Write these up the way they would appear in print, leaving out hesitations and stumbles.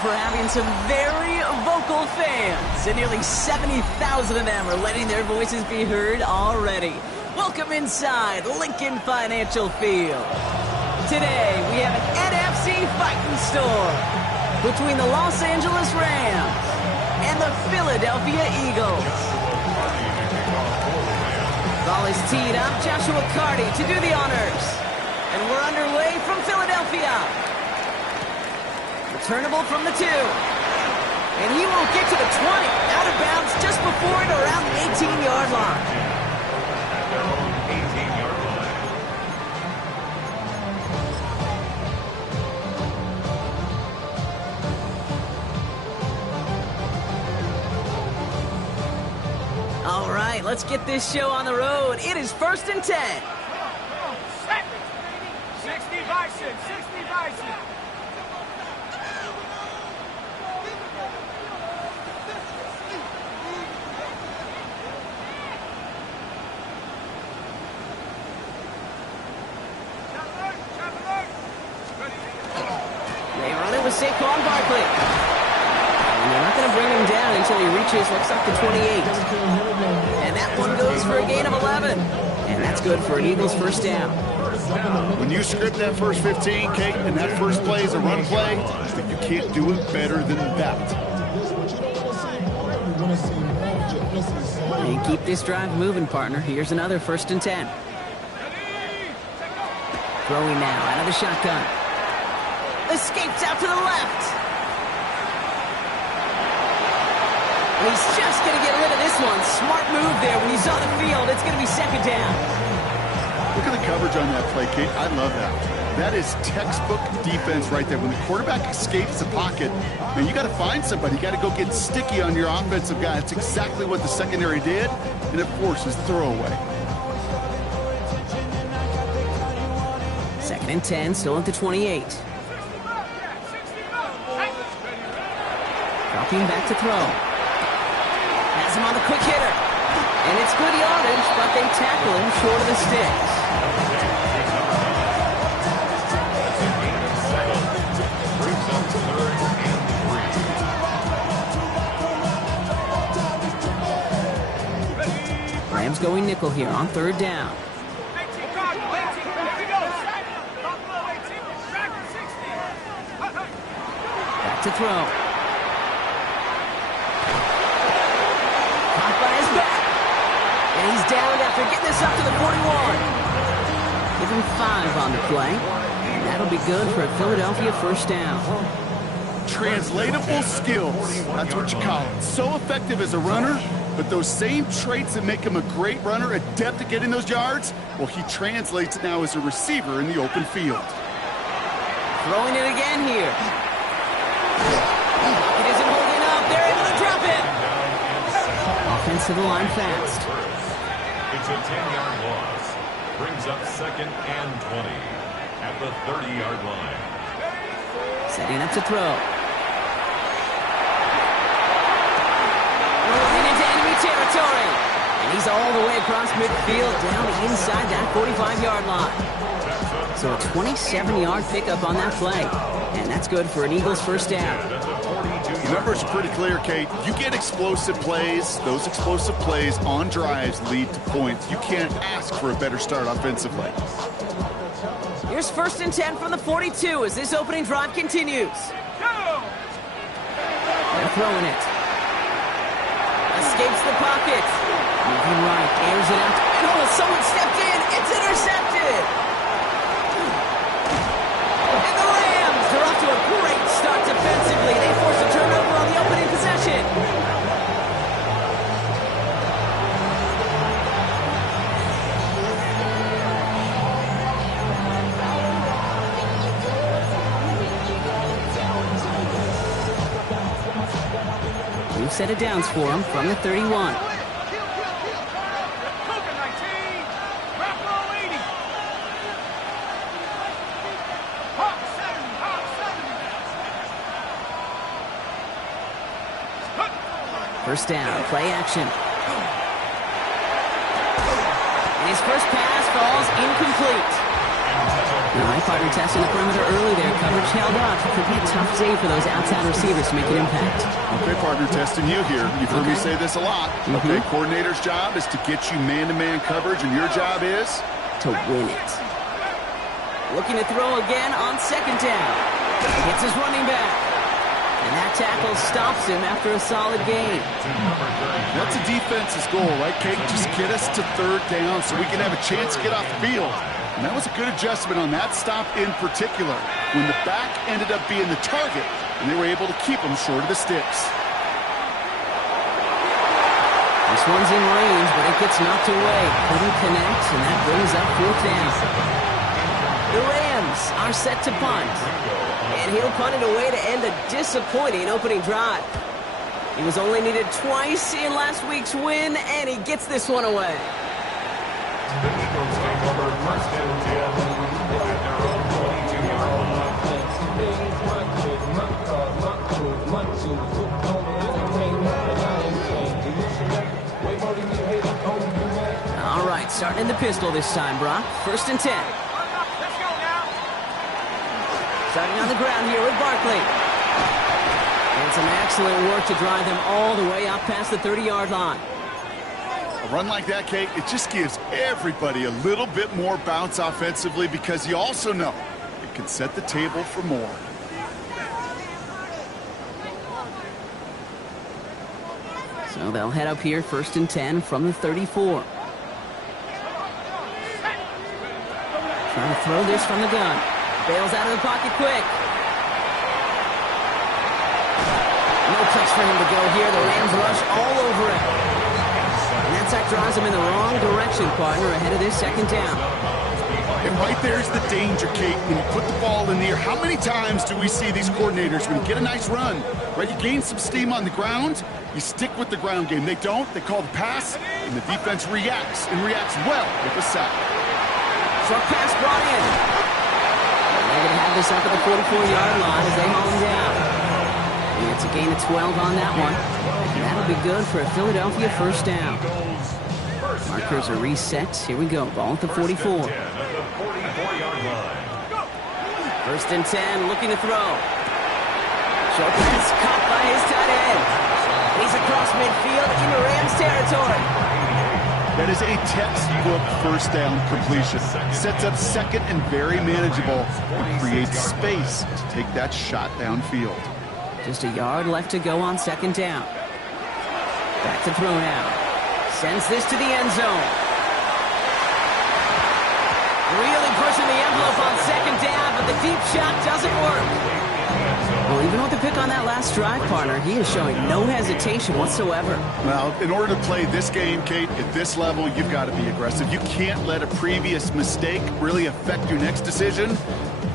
known for having some very vocal fans, and nearly 70,000 of them are letting their voices be heard already. Welcome inside Lincoln Financial Field. Today, we have an NFC fighting storm between the Los Angeles Rams and the Philadelphia Eagles. Ball is teed up, Joshua Carty to do the honors. And we're underway from Philadelphia. Returnable from the 2. And he won't get to the 20. Out of bounds just before it around the 18-yard line. All right, let's get this show on the road. It is 1st and 10. 60 Bison, 60 Bison. They run it with Saquon Barkley. And they're not going to bring him down until he reaches, looks like the 28. And that one goes for a gain of 11. And that's good for an Eagles first down. When you script that first 15, Kate, and that first play is a run play, you can't do it better than that. And keep this drive moving, partner. Here's another 1st and 10. Throwing now out of the shotgun. Escapes out to the left. He's just going to get rid of this one. Smart move there when he saw the field. It's going to be 2nd down. Look at the coverage on that play, Kate. I love that. That is textbook defense right there. When the quarterback escapes the pocket, man, you got to find somebody. You got to go get sticky on your offensive guy. That's exactly what the secondary did, and it forces throwaway. 2nd and 10, still at the 28. Dropping back to throw. Has him on the quick hitter. And it's good yardage, but they tackle him short of the sticks. Rams going nickel here on 3rd down. Back to throw. Caught by his back. And he's down after getting this up to the 41. Give him 5 on the play. And that'll be good for a Philadelphia first down. Translatable skills. That's what you call it. So effective as a runner, but those same traits that make him a great runner, adept at getting those yards, well, he translates it now as a receiver in the open field. Throwing it again here. It isn't holding up. They're able to drop it. Offense to the line fast. It's a 10-yard loss. Brings up 2nd and 20 at the 30-yard line. Setting up to throw. Rolling into enemy territory. And he's all the way across midfield down inside that 45-yard line. So a 27-yard pickup on that play. And that's good for an Eagles first down. The numbers are pretty clear, Kate. You get explosive plays. Those explosive plays on drives lead to points. You can't ask for a better start offensively. Here's 1st and 10 from the 42 as this opening drive continues. Go! They're throwing it. Escapes the pocket. Moving right, airs it out. And oh, someone stepped in. It's intercepted. And the Rams, they're off to a great start defensively. They force a turnover on the opening possession. New set of downs for him from the 31. First down, play action. And his first pass falls incomplete. All right, partner testing the perimeter early there. Coverage held up. Could be a tough day for those outside receivers to make an impact. Okay, partner, testing you here. You've heard me say this a lot. Okay, coordinator's job is to get you man-to-man coverage, and your job is? To win it. Looking to throw again on second down. Hits his running back. And that tackle stops him after a solid gain. That's a defense's goal, right, Kate? Just get us to third down so we can have a chance to get off the field. And that was a good adjustment on that stop in particular, when the back ended up being the target, and they were able to keep him short of the sticks. This one's in range, but it gets knocked away. Couldn't connect, and that brings up fourth down. The Rams are set to punt. And he'll punt it away to end a disappointing opening drive. He was only needed twice in last week's win, and he gets this one away. The Eagles take over first and 10 at their own 22-yard line. All right, starting in the pistol this time, Brock. First and 10. Let's go now. Starting on the ground here with Barkley. And some excellent work to drive them all the way up past the 30-yard line. A run like that, Kate, it just gives everybody a little bit more bounce offensively, because you also know it can set the table for more. So they'll head up here first and 10 from the 34. Trying to throw this from the gun. Bails out of the pocket quick. No place for him to go here. The Rams rush all over it. And that sack drives him in the wrong direction, partner, ahead of this second down. And right there's the danger, Kate, when you put the ball in the air. How many times do we see these coordinators, when you get a nice run, right, you gain some steam on the ground, you stick with the ground game. They don't. They call the pass, and the defense reacts, and reacts well with a sack. Short pass brought in. They're going to have this up at the 44-yard line as they haul him down. And it's a gain of 12 on that one. And that'll be good for a Philadelphia first down. Markers are reset. Here we go. Ball at the 44. First and 10, looking to throw. Short pass caught by his tight end. He's across midfield into Rams territory. That is a textbook first down completion. Sets up second and very manageable, and creates space to take that shot downfield. Just a yard left to go on second down. Back to throw now. Sends this to the end zone. Really pushing the envelope on second down, but the deep shot doesn't work. Well, even with the pick on that last drive, partner, he is showing no hesitation whatsoever. Well, in order to play this game, Kate, at this level, you've got to be aggressive. You can't let a previous mistake really affect your next decision.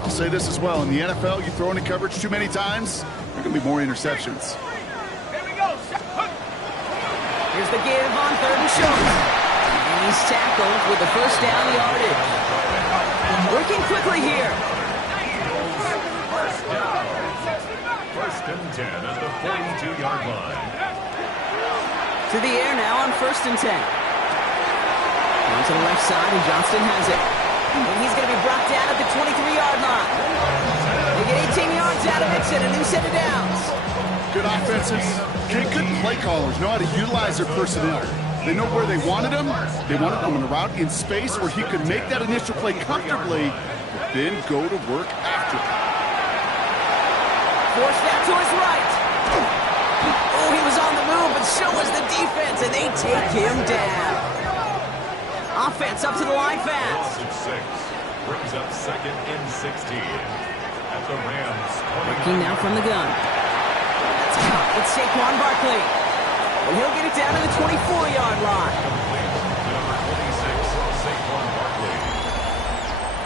I'll say this as well. In the NFL, you throw into coverage too many times, there are going to be more interceptions. Here we go. Here's the give on third and short. And he's tackled with the first down yardage. Working quickly here. First and 10 at the 42-yard line. To the air now on first and 10. On to the left side, and Johnston has it. And he's going to be brought down at the 23-yard line. They get 18 yards out of it, and a new set of downs. Good offenses. Good play callers know how to utilize their personnel. They know where they wanted him. They wanted him on a route in space where he could make that initial play comfortably, but then go to work after it. Force that to his right. Oh, he was on the move, but so was the defense, and they take him down. Offense up to the line fast. 6 brings up second and 16 at the Rams. Working now from the gun. That's caught with Saquon Barkley. And he'll get it down to the 24-yard line. Number 26, Saquon Barkley.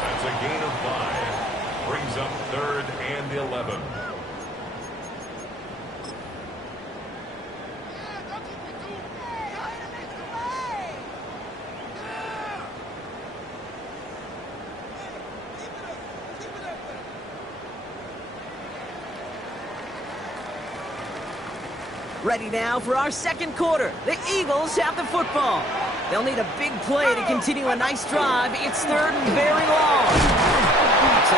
That's a gain of 5. Brings up third and 11. Ready now for our second quarter. The Eagles have the football. They'll need a big play to continue a nice drive. It's third and very long.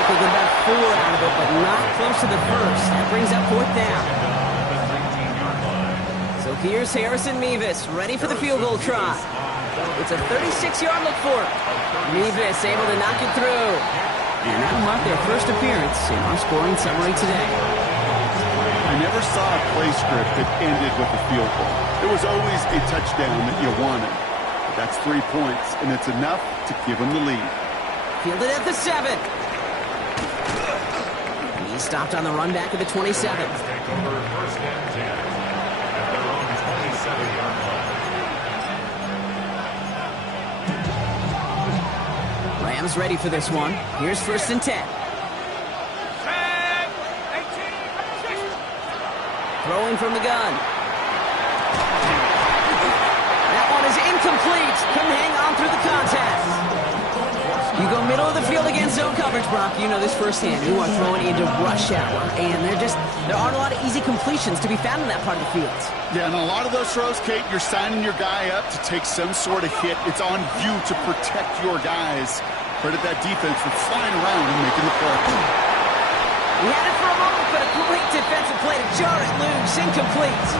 Able to get about 4 out of it, but not close to the first. That brings up 4th down. So here's Harrison Mevis, ready for the field goal try. It's a 36-yard look for him. Mevis able to knock it through. And that'll mark their first appearance in our scoring summary today. I never saw a play script that ended with a field goal. There was always a touchdown that you wanted. But that's 3 points, and it's enough to give them the lead. Fielded at the 7. He stopped on the run back at the 27. Take over 1st and 10 at their own 27-yard line. Rams ready for this one. Here's 1st and 10. 10, 18, position. Throwing from the gun. That one is incomplete. Couldn't hang on through the contact. You go middle of the field against zone coverage, Brock. You know this firsthand. You are throwing into rush hour, and there aren't a lot of easy completions to be found in that part of the field. Yeah, and a lot of those throws, Kate, you're signing your guy up to take some sort of hit. It's on you to protect your guys. Credit that defense for flying around and making the play. He had it for a moment, but a great defensive play to jar it loose. Incomplete.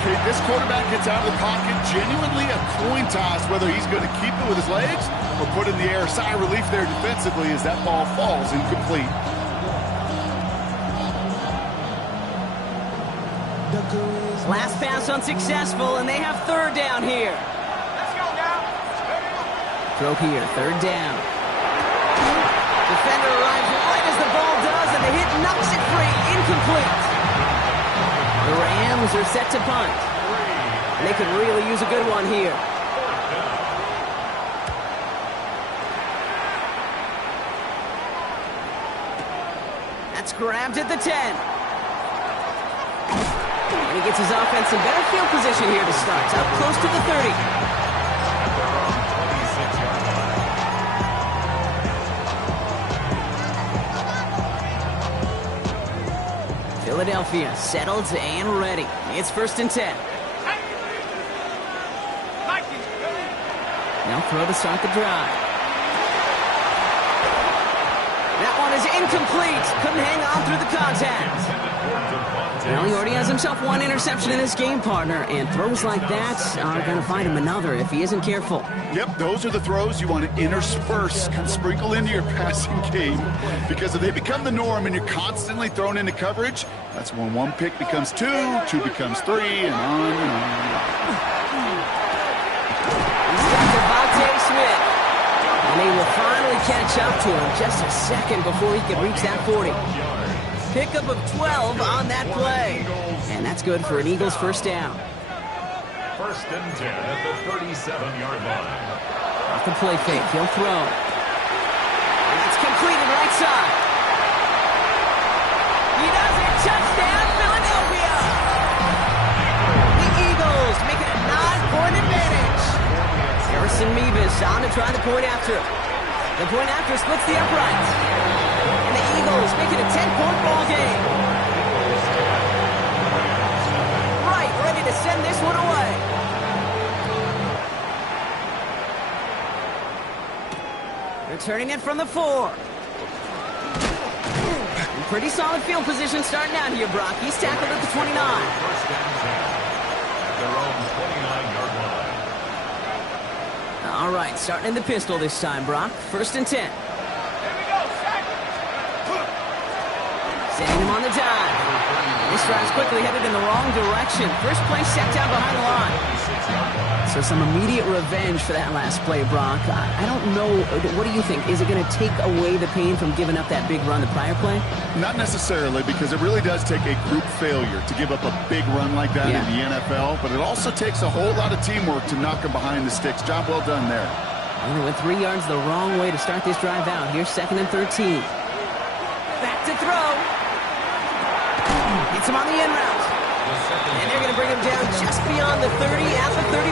Okay, this quarterback gets out of the pocket, genuinely a coin toss whether he's going to keep it with his legs or put it in the air. Sigh of relief there defensively as that ball falls incomplete. Last pass unsuccessful, and they have 3rd down here. Let's go now. Throw here, 3rd down. Defender arrives right as the ball does, and the hit knocks it free. Incomplete. The Rams are set to punt. And they could really use a good one here. That's grabbed at the 10. And he gets his offense in better field position here to start. Up close to the 30. Philadelphia settled and ready. It's 1st and 10. Now throw to start the drive. That one is incomplete. Couldn't hang on through the contact. Well, he already has himself 1 interception in this game, partner, and throws like that are going to find him another if he isn't careful. Yep, those are the throws you want to intersperse, kind of sprinkle into your passing game, because if they become the norm and you're constantly thrown into coverage, that's when 1 pick becomes 2, 2 becomes 3, and on and on and on. He's got Devontae Smith, and they will finally catch up to him just a second before he can reach that 40. Pickup of 12 on that play. And that's good for an Eagles 1st down. 1st and 10 at the 37-yard line. Off the play fake, he'll throw. It's completed right side. He does it. Touchdown, Philadelphia. The Eagles make it a 9-point advantage. Harrison Mevis on to try the point after. The point after splits the uprights. And the Eagles make it a 10-point ball game. Right, ready to send this one away. Returning it from the 4. Pretty solid field position starting out here, Brock. He's tackled at the 29. 1st and 10 at their own 29-yard line. All right, starting in the pistol this time, Brock. 1st and 10. Here we go, Shaq. Sending him on the dive. This drive's quickly headed in the wrong direction. First play set down behind the line. So some immediate revenge for that last play, Brock. I don't know. What do you think? Is it going to take away the pain from giving up that big run the prior play? Not necessarily, because it really does take a group failure to give up a big run like that in the NFL, but it also takes a whole lot of teamwork to knock him behind the sticks. Job well done there. And they went 3 yards the wrong way to start this drive out. Here's 2nd and 13. Back to throw. Gets him on the end route. And they're going to bring him down just beyond the 30 at the 31.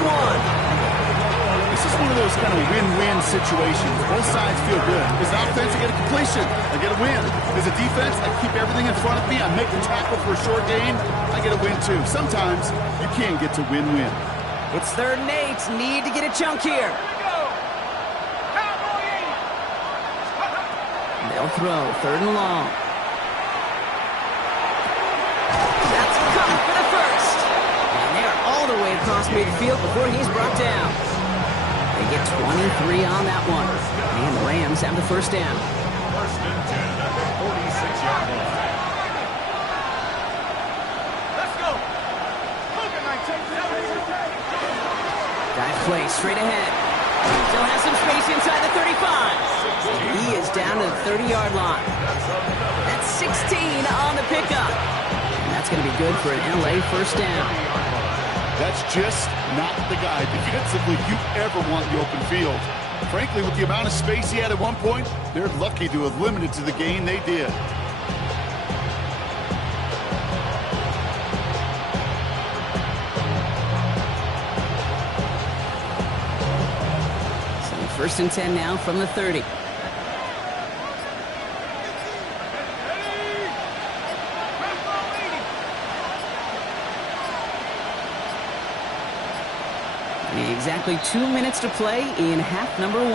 This is one of those kind of win-win situations. Both sides feel good. As an offense, I get a completion. I get a win. As a defense, I keep everything in front of me. I make the tackle for a short gain. I get a win, too. Sometimes you can't get to win-win. It's 3rd and 8. Need to get a chunk here. They'll throw. 3rd and long. That's coming for the first. And they are all the way across midfield before he's brought down. They get 23 on that one. And the Rams have the first down. 1st and 10 at the 46-yard line. Let's go. Look at 19. Dive play straight ahead. Still has some space inside the 35. He is down to the 30-yard line. That's 16 on the pickup. And that's going to be good for an LA first down. That's just not the guy defensively you ever want in the open field. Frankly, with the amount of space he had at one point, they're lucky to have limited to the gain they did. So 1st and 10 now from the 30. Exactly 2 minutes to play in half number 1.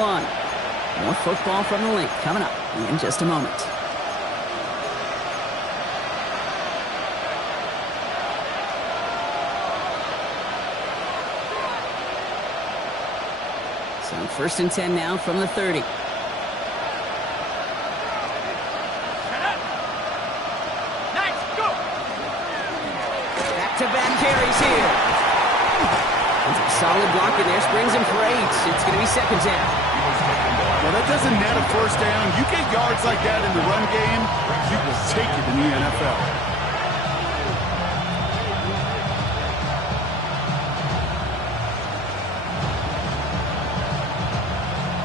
More football from the Link coming up in just a moment. So 1st and 10 now from the 30. Nice, go. Back-to-back carries here. Solid block in there, springs him for 8. It's going to be 2nd down. Well, that doesn't net a first down. You get yards like that in the run game, you will take it in the NFL.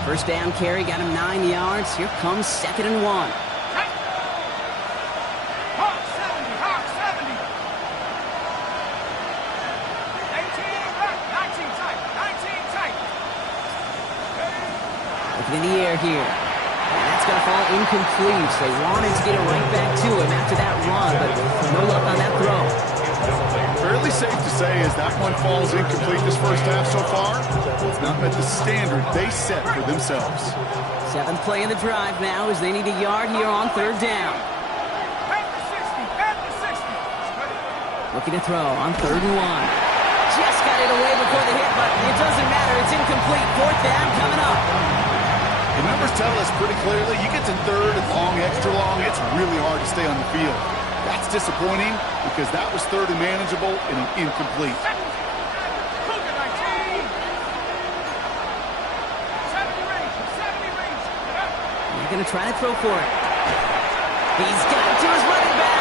First down carry, got him 9 yards. Here comes 2nd and 1. Hawk 70, Hawk 70. 18 back, 19 tight, 19 tight. Looking in the air here. And that's going to fall incomplete. They wanted to get it right back to him after that run, but no luck on that throw. Fairly safe to say as that one falls incomplete this first half so far, it's not met the standard they set for themselves. 7th play of the drive now as they need a yard here on 3rd down. At the 60. Looking to throw on 3rd and 1. Just got it away before the hit, but it doesn't matter. It's incomplete. 4th down coming up. The numbers tell us pretty clearly, you get to 3rd and long, extra long, it's really hard to stay on the field. That's disappointing because that was 3rd and manageable and an incomplete. Look at 19. 70 range, 70 range. They're going to try to throw for it. He's got it to his running back.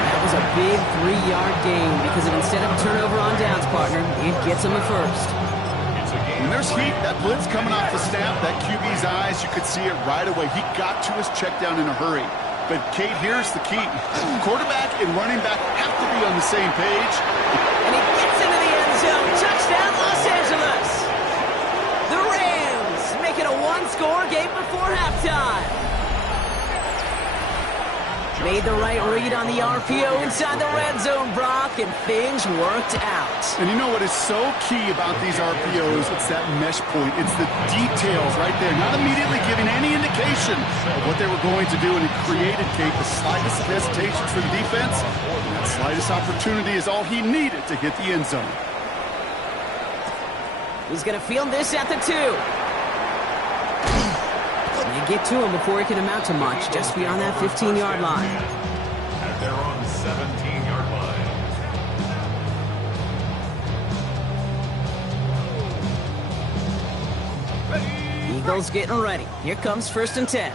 That was a big 3-yard gain because of instead of a turnover on downs, partner, it gets him the first. When there's heat, that blitz coming off the snap, that QB's eyes, you could see it right away. He got to his check down in a hurry. But, Kate, here's the key. Quarterback and running back have to be on the same page. And he gets into the end zone. Touchdown, Los Angeles. The Rams make it a 1-score game before halftime. Made the right read on the RPO inside the red zone, Brock, and things worked out. And you know what is so key about these RPOs? It's that mesh point. It's the details right there. Not immediately giving any indication of what they were going to do, and it created, Kate, the slightest of hesitations for the defense. And that slightest opportunity is all he needed to hit the end zone. He's going to field this at the 2. They get to him before it can amount to much, just beyond that 15-yard line. And they're on the 17-yard line. Eagles getting ready. Here comes 1st and 10.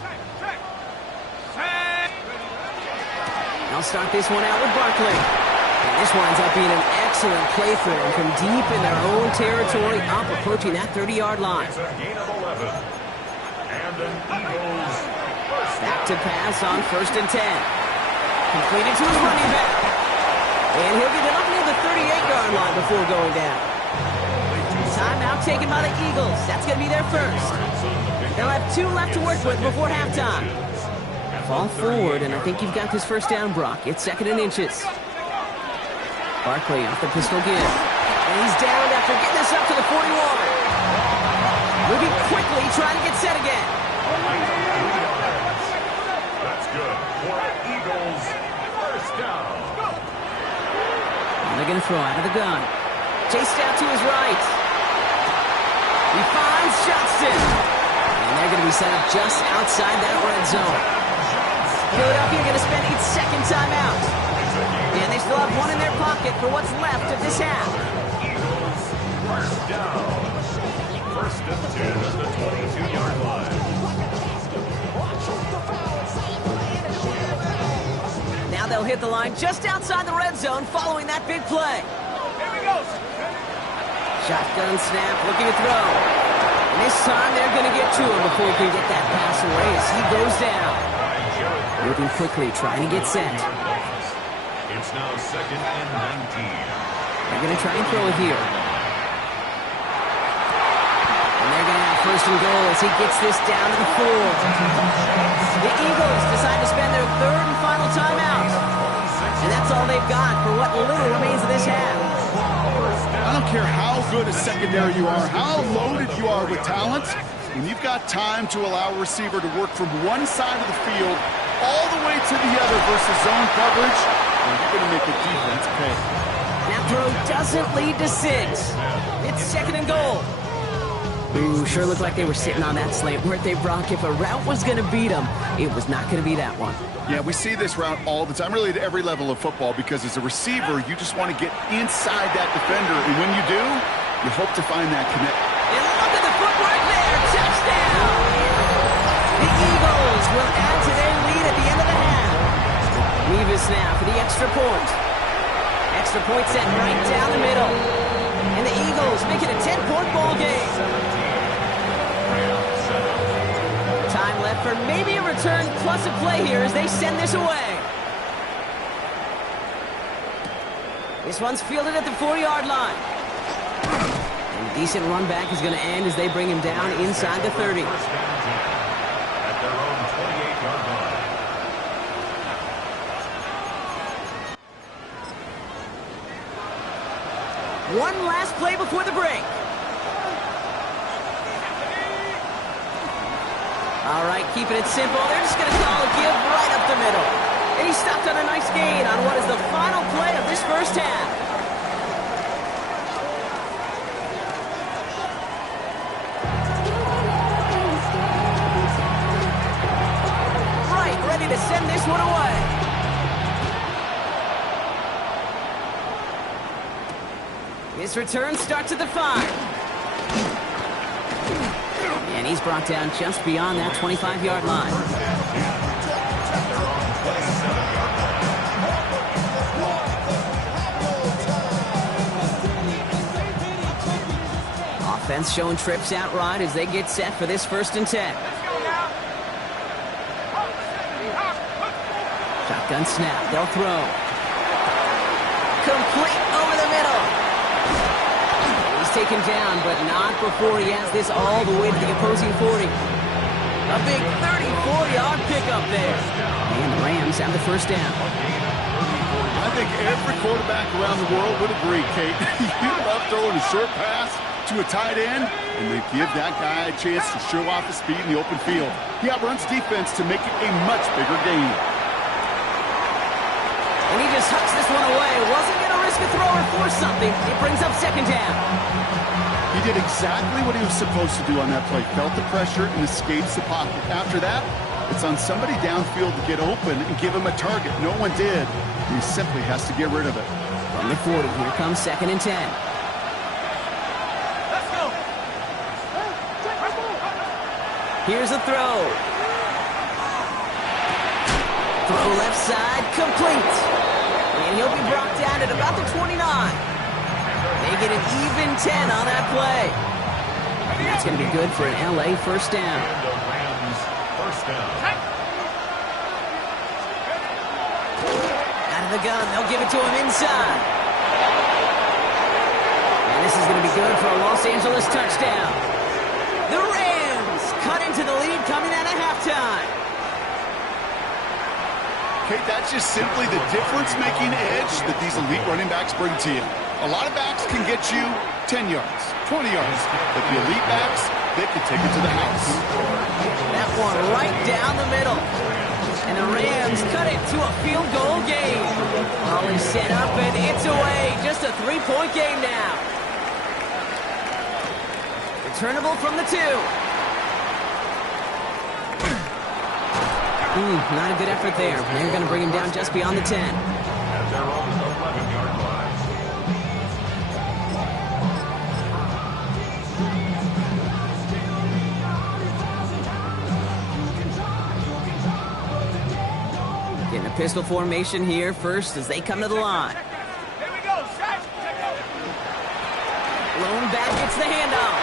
I'll start this one out with Barkley. And this winds up being an excellent play for them from deep in their own territory, up approaching that 30-yard line. It's a gain of 11. And an Eagles first. Back to pass on 1st and 10. Completed to his running back. And he'll get it up near the 38-yard line before going down. Timeout taken by the Eagles. That's going to be their first. They'll have 2 left to work with before halftime. Fall forward, and I think you've got this first down, Brock. It's 2nd and inches. Barkley off the pistol give. And he's down after getting this up to the 41. Moving quickly, trying to get set again. down. And they're going to throw out of the gun. Chased out to his right. He finds Johnston. And they're going to be set up just outside that red zone. Philadelphia going to spend its second timeout. And they still have one in their pocket for what's left of this half. First down. First and 10 at the 22-yard line. Now they'll hit the line just outside the red zone following that big play. Here we go. Shotgun snap, looking to throw. And this time they're going to get to him before he can get that pass away as he goes down. Moving quickly, trying to get set. It's now second and 19. They're going to try and throw it here. And they're going to have first and goal as he gets this down to the 4. The Eagles decide to spend their third and final timeout. And that's all they've got for what little remains of this half. I don't care how good a secondary you are, how loaded you are with talent, when you've got time to allow a receiver to work from one side of the field all the way to the other versus zone coverage, well, you're going to make the defense pay. That throw doesn't lead to 6. It's second and goal. Ooh, sure looked like they were sitting on that slant, weren't they, Brock? If a route was going to beat them, it was not going to be that one. Yeah, we see this route all the time, really at every level of football, because as a receiver, you just want to get inside that defender, and when you do, you hope to find that connect. And look at the footwork there! Touchdown! The Eagles will add to their lead at the end of the half. Nevis now for the extra point. Extra point set right down the middle. And the Eagles make it a 10-point ball game. Time left for maybe a return plus a play here as they send this away. This one's fielded at the 4-yard line. And a decent run back is going to end as they bring him down inside the 30. At their own 28-yard line. One last play before the break. All right, keeping it simple. They're just going to call a give right up the middle. And he stopped on a nice gain on what is the final play of this first half. Right, ready to send this one away. This return starts at the 5. And he's brought down just beyond that 25-yard line. Offense showing trips out right as they get set for this first and 10. Shotgun snap, they'll throw. Complete over the middle. He's taken down, but not before he has this all the way to the opposing 40. A big 34-yard pickup there. And the Rams have the first down. I think every quarterback around the world would agree, Kate. You love throwing a short pass to a tight end, and they give that guy a chance to show off his speed in the open field. He outruns defense to make it a much bigger game. And he just hucks this one away. Wasn't going to risk a throw or force something. It brings up second down. He did exactly what he was supposed to do on that play. Felt the pressure and escapes the pocket. After that, it's on somebody downfield to get open and give him a target. No one did. He simply has to get rid of it. From the 40, here comes second and 10. Let's go. Here's a throw. Throw left side, complete. And he'll be brought down at about the 29. They get an even 10 on that play. And that's going to be good for an LA first down. And the Rams first down. Out of the gun, they'll give it to him inside. And this is going to be good for a Los Angeles touchdown. The Rams cut into the lead coming out of halftime. Kate, that's just simply the difference-making edge that these elite running backs bring to you. A lot of backs can get you 10 yards, 20 yards, but the elite backs, they can take it to the house. That one right down the middle. And the Rams cut it to a field goal game. Ball is set up, and it's away. Just a 3-point game now. Returnable from the 2. Not a good effort there. They're going to bring him down just beyond the 10. At their own 11-yard line. Getting a pistol formation here first as they come to the line. Here we go, set. Lone back gets the handoff.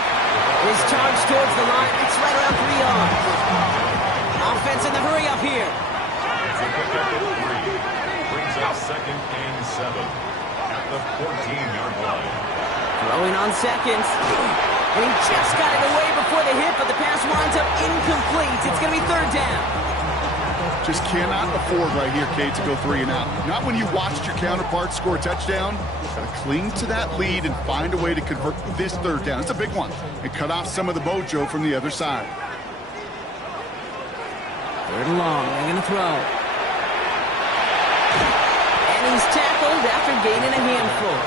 His charge towards the line. It's right around 3 yards. Offense in the hurry up here. It's a pick up at 3. Brings up 2nd and 7 at the 14-yard line. Throwing on seconds. And he just got it away before the hit, but the pass winds up incomplete. It's going to be 3rd down. Just cannot afford right here, Kate, to go 3 and out. Not when you watched your counterpart score a touchdown. Got to cling to that lead and find a way to convert this 3rd down. It's a big one. And cut off some of the mojo from the other side. 3rd and long. They're going to throw. And he's tackled after gaining a handful.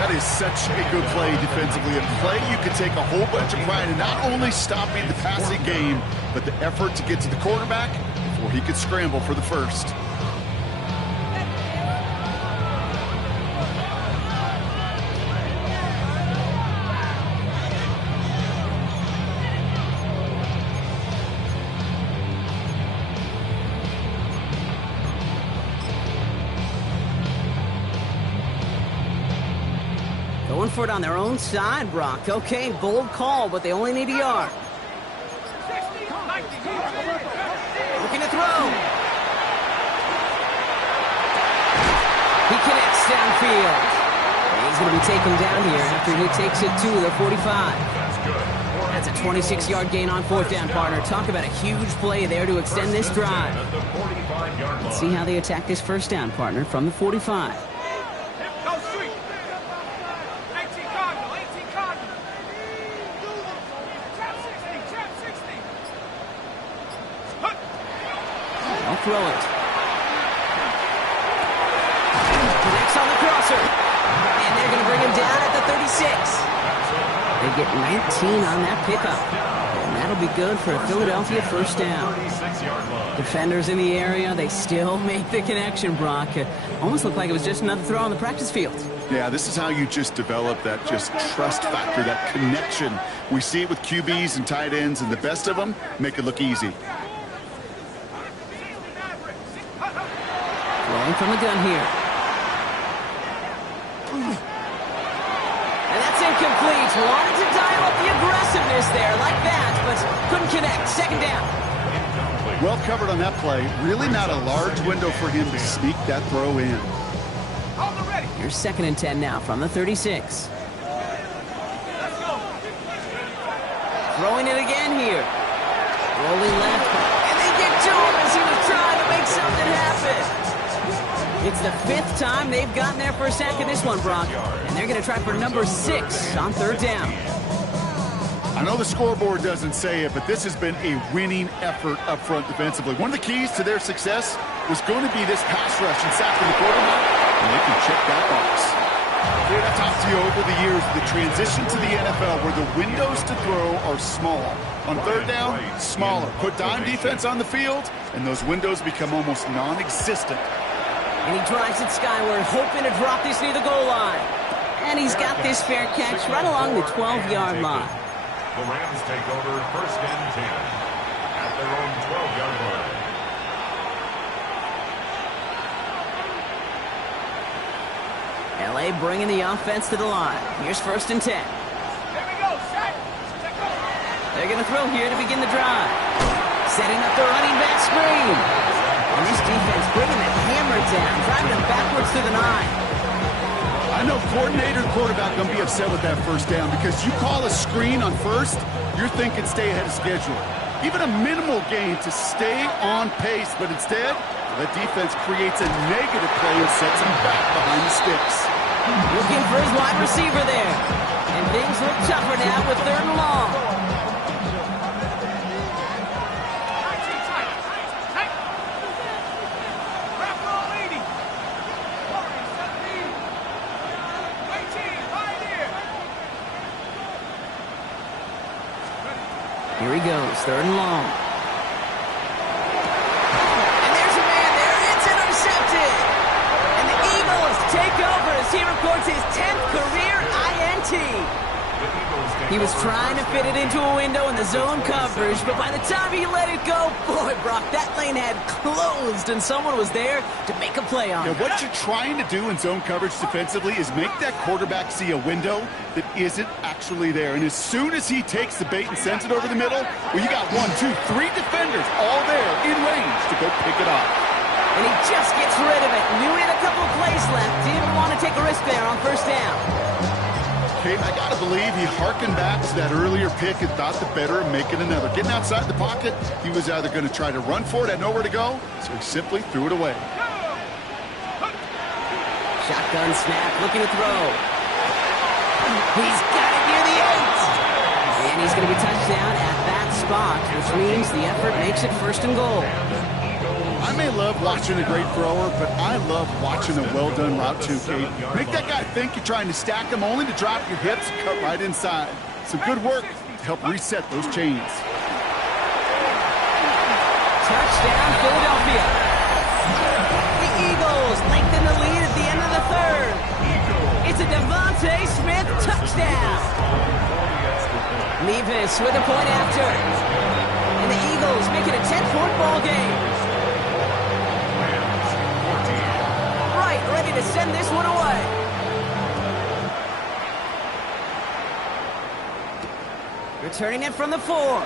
That is such a good play defensively. A play you can take a whole bunch of pride in not only stopping the passing game, but the effort to get to the quarterback before he could scramble for the first. Going for it on their own side, Brock. Okay, bold call, but they only need a yard. Looking to throw. He connects downfield. He's going to be taken down here after he takes it to the 45. That's good. That's a 26-yard gain on 4th down, partner. Talk about a huge play there to extend this drive. At the 45-yard line. Let's see how they attack this 1st down, partner, from the 45. Go street. 18 Cardinal, 18 Cardinal. Trap 60. I'll throw it. Connects on the crosser. And they're going to bring him down at the 36. They get 19 on that pickup. And that'll be good for a Philadelphia 1st down. 36-yard line. Defenders in the area, they still make the connection, Brock. It almost looked like it was just another throw on the practice field. Yeah, this is how you just develop that just trust factor, that connection. We see it with QBs and tight ends, and the best of them make it look easy. Rolling from the gun here. And that's incomplete. Wanted to dial up the aggressiveness there like that, but couldn't connect. 2nd down. Well covered on that play. Really not a large window for him to sneak that throw in. Hold the ready. Here's 2nd and 10 now from the 36. Let's go. Throwing it again here. Rolling left. And they get to him as he was trying to make something happen. It's the 5th time they've gotten there for a sack in this one, Brock. And they're going to try for number 6 on 3rd down. I know the scoreboard doesn't say it, but this has been a winning effort up front defensively. One of the keys to their success was going to be this pass rush and sacking the quarterback, and they can check that box. Dude, I've talked to you over the years, the transition to the NFL where the windows to throw are small. On 3rd down, smaller. Put dime defense on the field, and those windows become almost non-existent. And he drives it skyward, hoping to drop this near the goal line. And he's got this fair catch right along the 12-yard line. The Rams take over 1st and 10 at their own 12-yard line. LA bringing the offense to the line. Here's 1st and 10. Here we go, set. They're going to throw here to begin the drive. Setting up the running back screen. And this defense bringing the hammer down, driving them backwards to the 9. I know coordinator and quarterback going to be upset with that 1st down because you call a screen on 1st, you're thinking stay ahead of schedule. Even a minimal gain to stay on pace, but instead, the defense creates a negative play and sets them back behind the sticks. Looking for his wide receiver there. And things look tougher now with 3rd and long. Here he goes, 3rd and long. And there's a man there. It's intercepted. And the Eagles take over as he records his 10th career INT. He was trying to fit it into a window in the zone coverage, but by the time he let it go, boy, Brock, that lane had closed, and someone was there to make a play on it. What you're trying to do in zone coverage defensively is make that quarterback see a window that isn't actually there. And as soon as he takes the bait and sends it over the middle, well, you got 1, 2, 3 defenders all there in range to go pick it off. And he just gets rid of it. Knew he had a couple of plays left. Didn't want to take a risk there on 1st down. Kate, I got to believe he hearkened back to that earlier pick and thought the better of making another. Getting outside the pocket, he was either going to try to run for it, had nowhere to go, so he simply threw it away. Shotgun snap, looking to throw. He's got it near the 8. And he's going to be touched down at that spot, which means the effort makes it 1st and goal. I may love watching a great thrower, but I love watching a well-done route too, Kate. Make that guy think you're trying to stack him only to drop your hips and cut right inside. Some good work to help reset those chains. Touchdown, Philadelphia. The Eagles lengthen the lead at the end of the 3rd. It's a Devontae Smith touchdown. Levis with a point after. And the Eagles make it a 10-point ball game. Ready to send this one away. Returning it from the 4.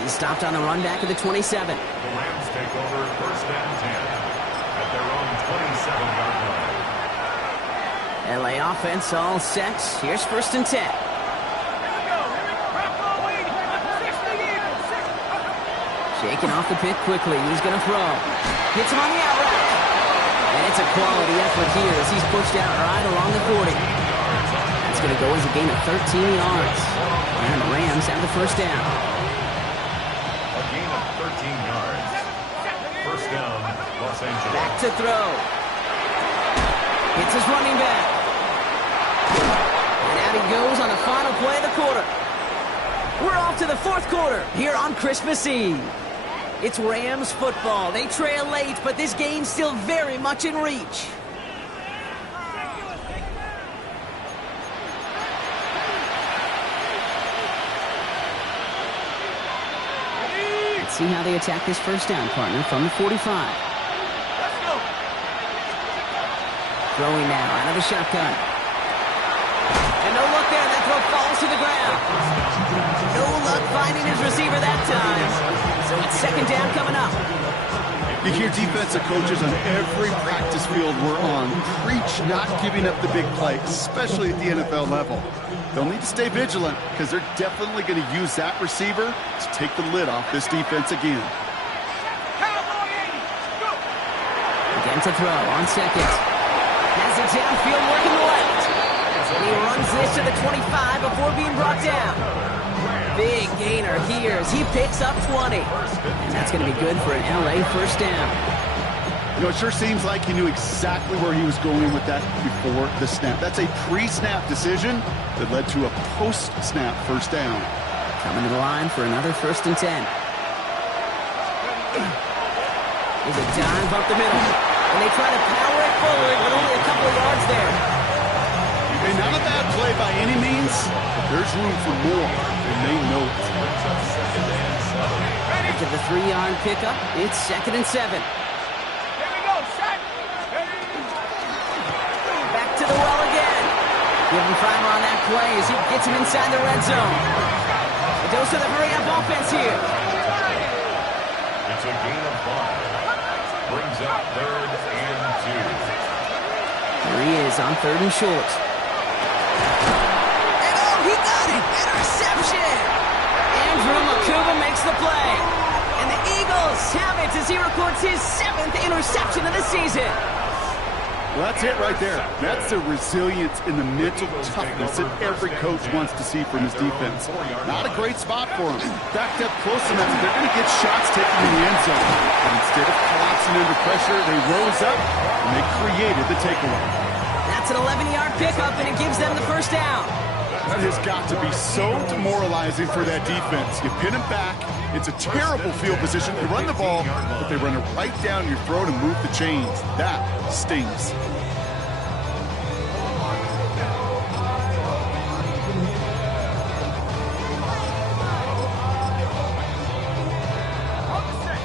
He's stopped on the run back of the 27. The Rams take over 1st and 10 at their own 27-yard line. LA offense all set. Here's 1st and 10. Shaking off the pick quickly. He's going to throw. Hits him on the out route. And it's a quality effort here as he's pushed out right along the 40. That's going to go as a gain of 13 yards. And the Rams have the 1st down. A gain of 13 yards. 1st down, Los Angeles. Back to throw. Hits his running back. And out he goes on the final play of the quarter. We're off to the 4th quarter here on Christmas Eve. It's Rams football. They trail late, but this game's still very much in reach. Let's see how they attack this 1st down, partner, from the 45. Throwing now out of the shotgun. And no look there. That throw falls to the ground. No luck finding his receiver that time. So it's 2nd down coming up. You hear defensive coaches on every practice field we're on preach not giving up the big play, especially at the NFL level. They'll need to stay vigilant because they're definitely going to use that receiver to take the lid off this defense again. Again to throw on 2nd. Has it downfield working the left. And he runs this to the 25 before being brought down. Big gainer here as he picks up 20. And that's going to be good for an LA 1st down. You know, it sure seems like he knew exactly where he was going with that before the snap. That's a pre-snap decision that led to a post-snap 1st down. Coming to the line for another 1st and 10. There's a dive up the middle. And they try to power it forward, but only a couple of yards there. And not a bad play by any means, but there's room for more, and they know it. After the 3-yard pickup, it's 2nd and 7. Here we go, set. Back to the well again. Give him primer on that play as he gets him inside the red zone. A dose of the hurry-up offense here. It's a gain of 5. Brings up 3rd and 2. Here he is on 3rd and short. And oh, he got it! Interception! Andrew Makuba makes the play. And the Eagles have it as he records his 7th interception of the season. Well, that's it right there. That's the resilience and the mental toughness that every coach wants to see from his defense. Not a great spot for him. Backed up close enough, they're going to get shots taken in the end zone. But instead of collapsing under pressure, they rose up and they created the takeaway. That's an 11-yard pickup, and it gives them the 1st down. That has got to be so demoralizing for that defense. You pin them back. It's a terrible field position. They run the ball, but they run it right down your throat and move the chains. That stings.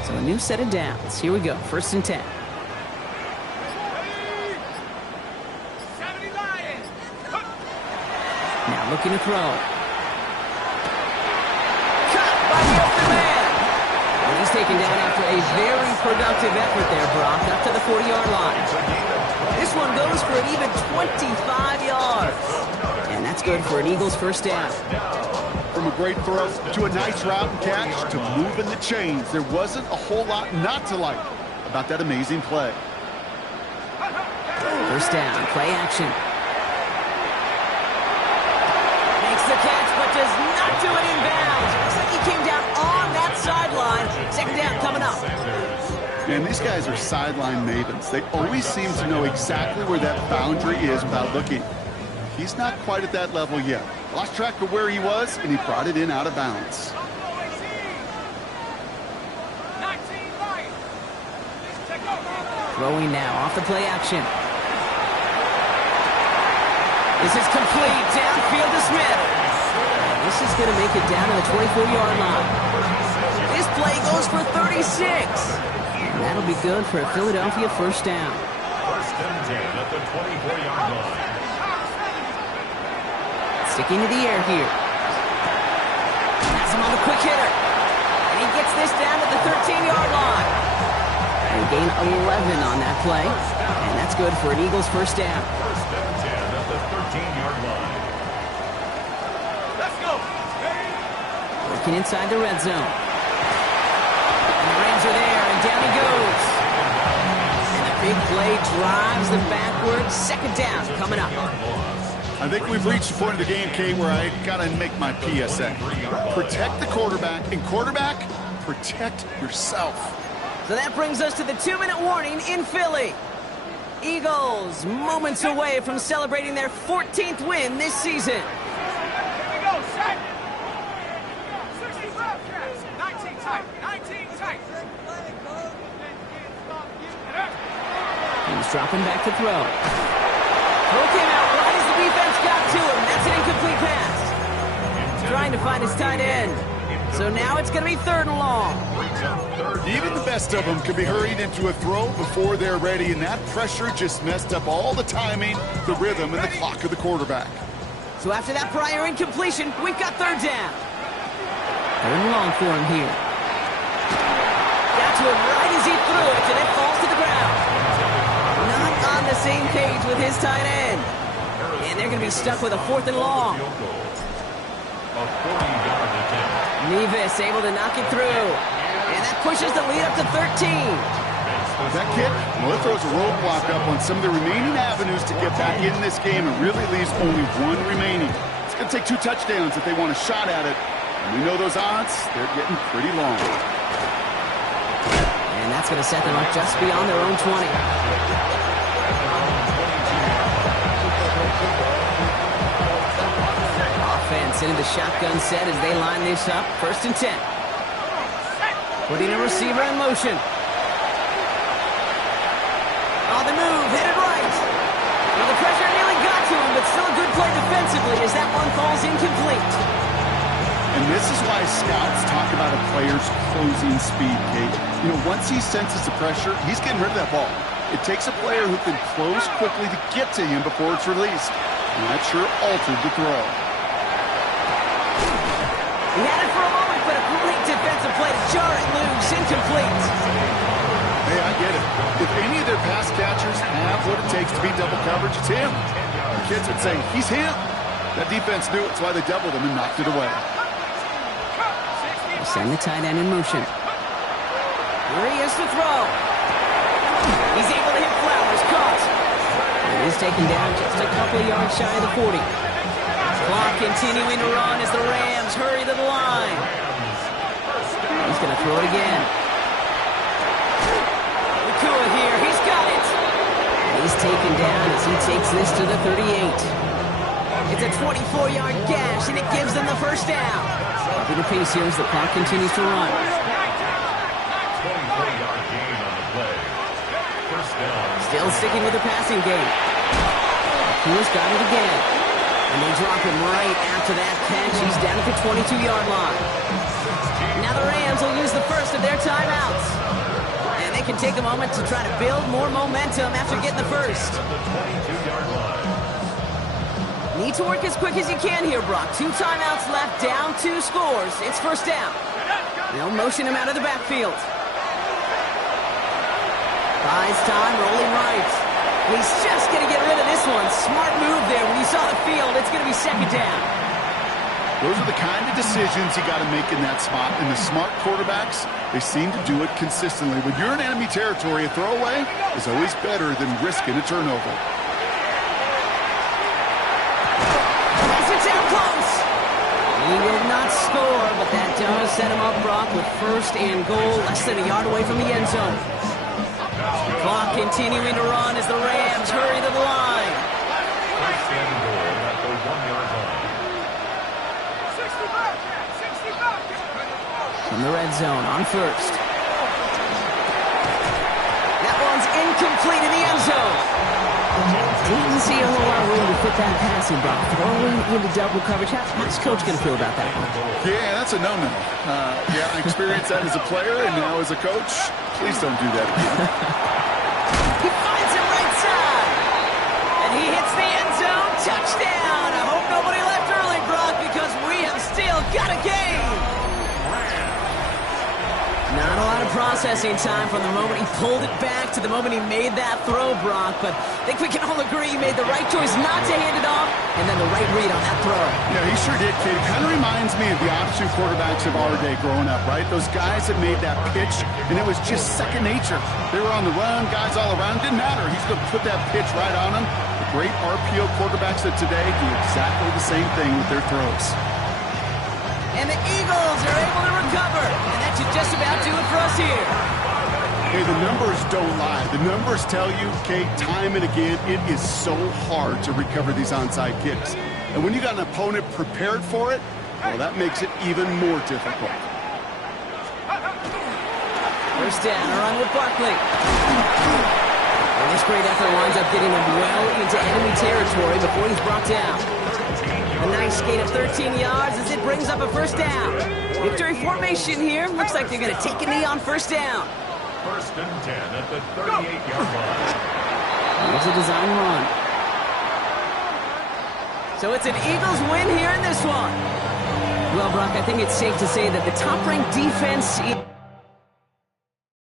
So a new set of downs. Here we go. 1st and 10. Now looking to throw. Cut by the open man. And he's taken down after a very productive effort there, Brock, up to the 40-yard line. This one goes for an even 25 yards. And that's good for an Eagles 1st down. From a great throw to a nice route and catch to moving the chains, there wasn't a whole lot not to like about that amazing play. 1st down, play action. The catch, but does not do it in bounds. Looks like he came down on that sideline. 2nd down coming up. And these guys are sideline mavens. They always seem to know exactly where that boundary is without looking. He's not quite at that level yet. Lost track of where he was, and he brought it in out of bounds. Throwing now off the play action. This is complete. Downfield to Smith. This is going to make it down to the 24-yard line. This play goes for 36. And that'll be good for a Philadelphia 1st down. 1st and 10 at the 24-yard line. Sticking to the air here. Has him on the quick hitter. And he gets this down to the 13-yard line. And gain 11 on that play. And that's good for an Eagles 1st down. 1st and 10 at the 13-yard line. Let's go. Working inside the red zone. And the Rams are there, and down he goes. And the big play drives them backwards. 2nd down coming up. I think we've reached the point of the game, Kate, where I got to make my PSA. Protect the quarterback, and quarterback, protect yourself. So that brings us to the 2-minute warning in Philly. Eagles moments away from celebrating their 14th win this season. Here we go. Set. 65 cats. 19 tight. 19 tight. He's dropping back to throw. Throw came out right as the defense got to him. That's an incomplete pass. Trying to find his tight end. So now it's going to be 3rd and long. Even the best of them can be hurried into a throw before they're ready, and that pressure just messed up all the timing, the rhythm, and the clock of the quarterback. So after that prior incompletion, we've got 3rd down. 3rd and long for him here. Got to him right as he threw it, and it falls to the ground. Not on the same page with his tight end. And they're going to be stuck with a 4th and long. A 40-yard attempt. Nevis able to knock it through. And that pushes the lead up to 13. That kick, well, it throws a roadblock up on some of the remaining avenues to get back in this game and really leaves only one remaining. It's going to take 2 touchdowns if they want a shot at it. And we know those odds, they're getting pretty long. And that's going to set them up just beyond their own 20. Offense into the shotgun set as they line this up. 1st and 10. Putting a receiver in motion. On the move, headed right. Well, the pressure nearly got to him, but still a good play defensively as that one falls incomplete. And this is why scouts talk about a player's closing speed, Kate. You know, once he senses the pressure, he's getting rid of that ball. It takes a player who can close quickly to get to him before it's released. And that sure altered the throw. He had it for a moment, but a great defensive play to jar it loose, incomplete. Hey, I get it. If any of their pass catchers have what it takes to beat double coverage, it's him. The kids would say, he's him. That defense knew it, that's why they doubled him and knocked it away. They send the tight end in motion. Here he is to throw. He's able to hit Flowers, caught. And he's taken down just a couple of yards shy of the 40. Clock continuing to run as the Rams hurry to the line. He's going to throw it again. Nakua here, he's got it. And he's taken down as he takes this to the 38. It's a 24-yard gash, and it gives them the first down. Upping the pace here as the clock continues to run. 24-yard gain on the play. First down. Still sticking with the passing game. He's got it again. And they drop him right after that catch. He's down at the 22-yard line. Now the Rams will use the first of their timeouts. And they can take a moment to try to build more momentum after getting the first. The 22-yard line. Need to work as quick as you can here, Brock. 2 timeouts left, down 2 scores. It's first down. They'll motion him out of the backfield. Buys time, rolling right. He's just going to get rid of this one. Smart move there. When you saw the field, it's going to be second down. Those are the kind of decisions you got to make in that spot. And the smart quarterbacks, they seem to do it consistently. When you're in enemy territory, a throwaway is always better than risking a turnover. It's down close. He will not score, but that does set him up, Brock, with first and goal, less than a yard away from the end zone. Clock continuing to run as the Rams hurry to the line. First and goal at the 1-yard line. 65. From the red zone on first. That one's incomplete in the end zone. Didn't see a whole lot of room to fit that passing, Brock. Throwing into double coverage. How's Coach going to feel about that one? Yeah, that's a no-no. Yeah, I experienced that as a player and now as a coach. Please don't do that again. He finds him right side. And he hits the end zone. Touchdown. I hope nobody left early, Brock, because we have still got a game. Not a lot of processing time from the moment he pulled it back to the moment he made that throw, Brock. But I think we can all agree he made the right choice not to hand it off, and then the right read on that throw. Yeah, he sure did, kid. Kind of reminds me of the option quarterbacks of our day growing up, right? Those guys that made that pitch, and it was just second nature. They were on the run, guys all around. Didn't matter. He's going to put that pitch right on them. The great RPO quarterbacks of today do exactly the same thing with their throws. And the Eagles are able to recover. And that should just about do it for us here. Hey, the numbers don't lie. The numbers tell you, Kate, time and again, it is so hard to recover these onside kicks. And when you got an opponent prepared for it, well, that makes it even more difficult. First down, a run with Barkley. And this great effort winds up getting him well into enemy territory before he's brought down. A nice gain of 13 yards as it brings up a first down. Victory formation here. Looks like they're going to take a knee on first down. First and 10 at the 38-yard line. Here's a design run. So it's an Eagles win here in this one. Well, Brock, I think it's safe to say that the top-ranked defense